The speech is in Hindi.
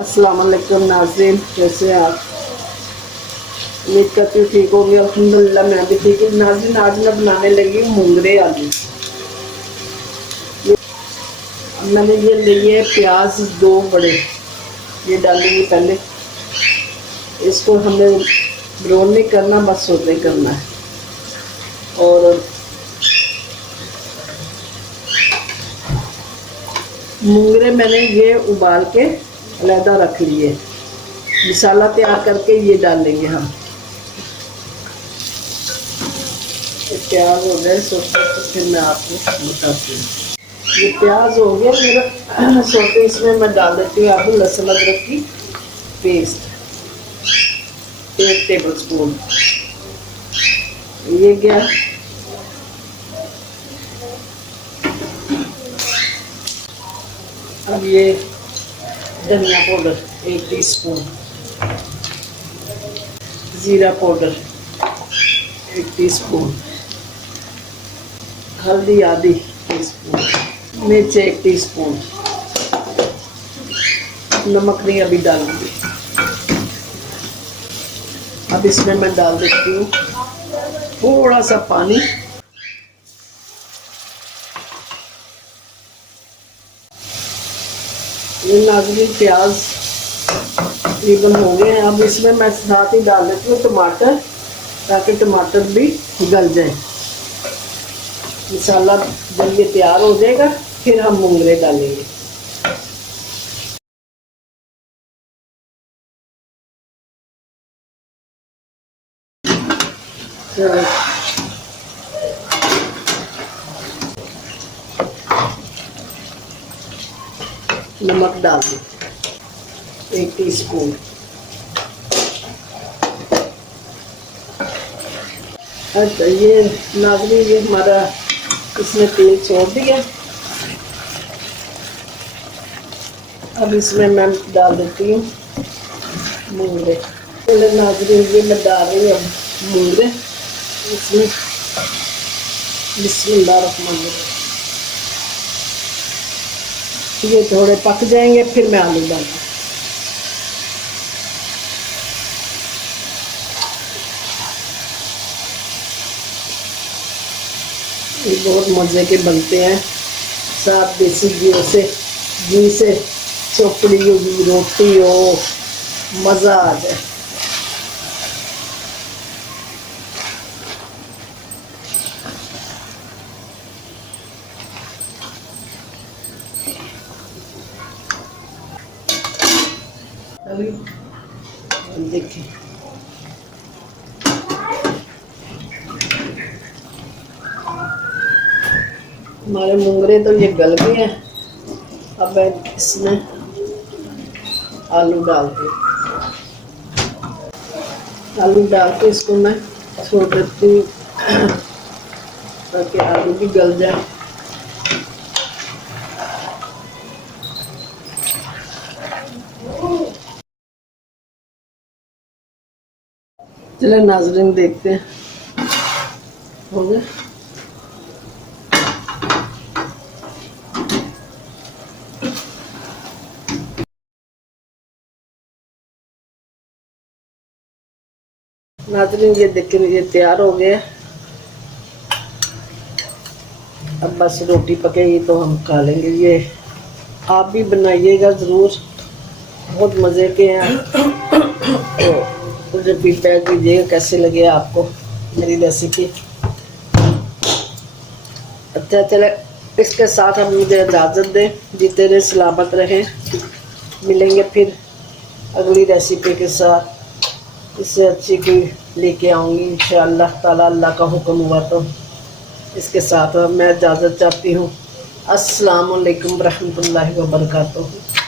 अस्सलाम वालेकुम नाज़रीन, कैसे हैं आप? उम्मीद करती हूँ ठीक होंगे। अल्हम्दुलिल्लाह मैं भी ठीक हूँ। नाज़रीन, आज मैं बनाने लगी हूँ मुंगरे आलू। मैंने ये लिए प्याज 2 बड़े, ये डालेंगे पहले। इसको हमें ब्राउन नहीं करना, बस सौते करना है। और मुंगरे मैंने ये उबाल के अलहदा रख लिए। मसाला तैयार करके ये डालेंगे हम। प्याज हो गए सोते, तो फिर मैं आपको बताती हूँ। ये प्याज हो गया मेरा सोते, इसमें मैं डाल देती हूँ आलू, लहसुन अदरक की पेस्ट 1 टेबल स्पून। ये गया। अब ये धनिया पाउडर 1 टीस्पून, जीरा पाउडर 1 टीस्पून, हल्दी आधी टीस्पून, मिर्च 1 टीस्पून, नमक नहीं अभी डालूंगी। अब इसमें मैं डाल देती हूँ थोड़ा सा पानी। ये नाज़रीन प्याज तकरीबन हो गए हैं। अब इसमें मैं साथ ही डाल देती हूँ टमाटर, ताकि टमाटर भी गल जाए। मसाला जब ये तैयार हो जाएगा फिर हम मुंगरे डालेंगे। नमक डाल दें 1 टीस्पून। अच्छा, ये नाज़रीन ये हमारा इसने तेल छोड़ दिया। अब इसमें मैं डाल देती हूँ मुंगरे। नाज़रीन ये मैं डाल रही हूँ अब मुंगरे इसमें। बिस्मिल्लाहिर्रहमानिर्रहीम। ये थोड़े पक जाएंगे फिर मैं आलू डालूँगी। ये बहुत मज़े के बनते हैं, साथ देसी घी से चोपड़ी होगी, रोटी हो, मज़ा आ जाए। देखिए हमारे मुंगरे तो ये गल गए हैं। अब इसमें आलू डालते हैं। आलू डाल के इसको मैं छोड़ देती हूँ ताकि आलू भी गल जाए। चलो नाज़रीन देखते हैं, हो गया। नाज़रीन ये देखें, ये तैयार हो गया। अब बस रोटी पकेगी तो हम खा लेंगे। ये आप भी बनाइएगा ज़रूर, बहुत मज़े के हैं। तो मुझे फीडबैक दीजिएगा कैसे लगे आपको मेरी रेसिपी। अच्छा चले, इसके साथ हम मुझे इजाज़त दें। जीते रहे, सलामत रहें। मिलेंगे फिर अगली रेसिपी के साथ। इससे अच्छी कोई लेके आऊँगी इंशाअल्लाह ताला, अल्लाह का हुक्म हुआ तो। इसके साथ मैं इजाज़त चाहती हूँ। अस्सलाम वालेकुम रहमतुल्लाहि व बरकातुहू।